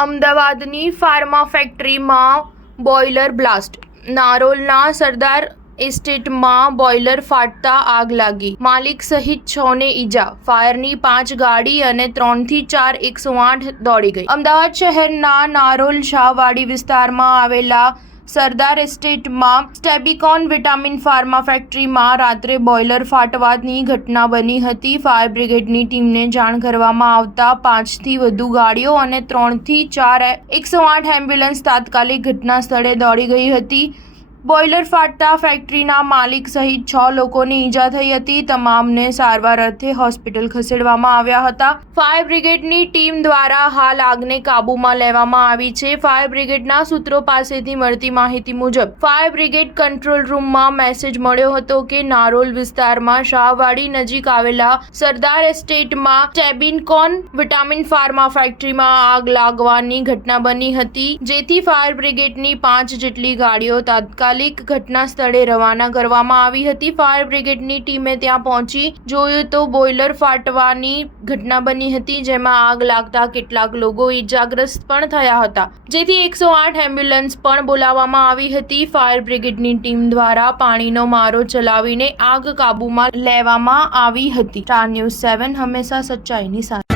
અમદાવાદની ફાર્મા ફેક્ટરીમાં boiler blast. નારોલના સરદાર એસ્ટેટમાં boiler ફાટતા આગ લાગી. માલિક સહિત 6 ને ઈજા. ફાયરની 5 ગાડી અને 3 થી 4 108 દોડી ગઈ. અમદાવાદ શહેરના નારોલ શાહવાડી વિસ્તારમાં આવેલા સરદાર એસ્ટેટમાં સ્ટેબિકોન વિટામિન ફાર્મા ફેક્ટરીમાં રાત્રે બોઇલર ફાટવાની ઘટના બની હતી. ફાયર બ્રિગેડની ટીમને જાણ કરવામાં આવતા 5 થી વધુ ગાડીઓ અને 3 થી 4 108 એમ્બ્યુલન્સ તાત્કાલિક ઘટના સ્થળે દોડી ગઈ હતી. બોઇલર ફાટતા ફેક્ટરીના માલિક સહિત 6 લોકોને ઈજા થઈ હતી. તમામને સારવાર અર્થે હોસ્પિટલ ખસેડવામાં આવ્યા હતા. ફાયર બ્રિગેડની ટીમ દ્વારા હાલ આગને કાબૂમાં લેવામાં આવી છે. ફાયર બ્રિગેડના સૂત્રો પાસેથી મળતી માહિતી મુજબ ફાયર બ્રિગેડ કંટ્રોલ રૂમમાં મેસેજ મળ્યો હતો કે નારોલ વિસ્તારમાં શાહવાડી નજીક આવેલા સરદાર એસ્ટેટમાં સ્ટેબિકોન વિટામિન ફાર્મા ફેક્ટરીમાં આગ લાગવાની ઘટના બની હતી, જેથી ફાયર બ્રિગેડની 5 જેટલી ગાડીઓ તાત્કાલિક ઘટના સ્થળે રવાના કરવામાં આવી હતી. ફાયર બ્રિગેડની ટીમે ત્યાં પહોંચી જોયું તો બોઇલર ફાટવાની ઘટના બની હતી, જેમાં આગ લાગતા કેટલાક લોકો ઈજાગ્રસ્ત પણ થયા હતા, જેથી 108 એમ્બ્યુલન્સ પણ બોલાવવામાં આવી હતી. ફાયર બ્રિગેડની ટીમ દ્વારા પાણીનો મારો ચલાવીને આગ કાબૂમાં લેવામાં આવી હતી. સ્ટાર ન્યૂઝ 7 હંમેશા સચ્ચાઈની સાથે.